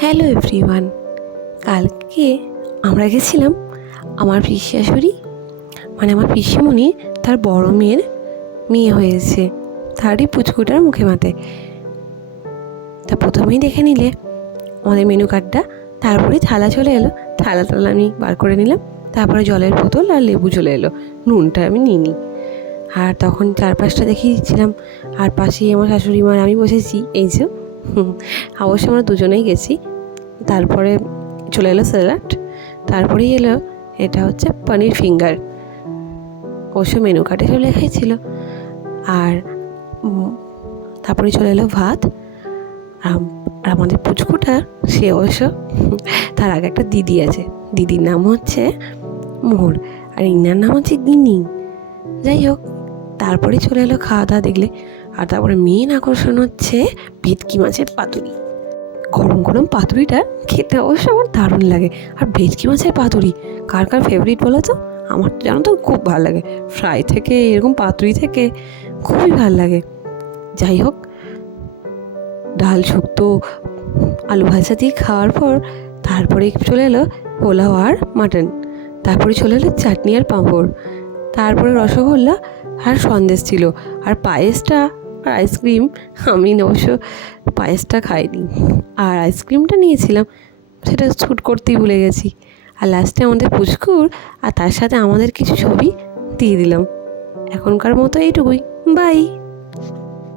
Hello everyone. কালকে আমরা গেছিলাম আমার পিসি শাশুড়ি মানে আমার পিসিমণি, তার বড় মেয়ের মেয়ে হয়েছে, তারই পুচকুটার মুখে মাতে। তা প্রথমেই দেখে নিলে আমাদের মেনু কার্ডটা, তারপরে থালা চলে এলো। থালা আমি বার করে নিলাম, তারপরে জলের বোতল আর লেবু চলে এলো, নুনটা আমি নিইনি। আর তখন চারপাশটা দেখিয়ে দিচ্ছিলাম, আর পাশেই আমার শাশুড়ি মার আমি বসেছি, এই যে অবশ্য আমরা দুজনেই গেছি। তারপরে চলে এলো স্যালাড, তারপরেই এলো এটা হচ্ছে পনির ফিঙ্গার, অবশ্য মেনু কার্ডে সব লেখাই ছিল। আর তারপরে চলে এলো ভাত। আর আমাদের পুচকুটা সে অবশ্য, তার আগে একটা দিদি আছে, দিদির নাম হচ্ছে মোহর, আর ইনার নাম হচ্ছে গিনি। যাই হোক, তারপরে চলে এলো খাওয়া দাওয়া দেখলে। আর তারপরে মেন আকর্ষণ হচ্ছে ভেটকি মাছের পাতুরি। গরম গরম পাতুরিটা খেতে অবশ্য আমার দারুণ লাগে। আর ভেটকি মাছের পাতুরি কার কার ফেভারিট বলো তো? আমার তো জানো তো খুব ভালো লাগে, ফ্রাই থেকে এরকম পাতুরি থেকে খুবই ভালো লাগে। যাই হোক, ডাল শুক্তো আলু ভাজা দিয়ে খাওয়ার পর তারপরে চলে এলো পোলাও আর মাটন, তারপরে চলে এলো চাটনি আর পাঁপড়, তারপরে রসগোল্লা আর সন্দেশ ছিল, আর পায়েসটা আর আইসক্রিম। আমি অবশ্য পায়েসটা খাইনি, আর আইসক্রিমটা নিয়েছিলাম, সেটা শ্যুট করতেই ভুলে গেছি। আর লাস্টে আমাদের পুচকুর আর তার সাথে আমাদের কিছু ছবি দিয়ে দিলাম। এখনকার মতো এইটুকুই, বাই।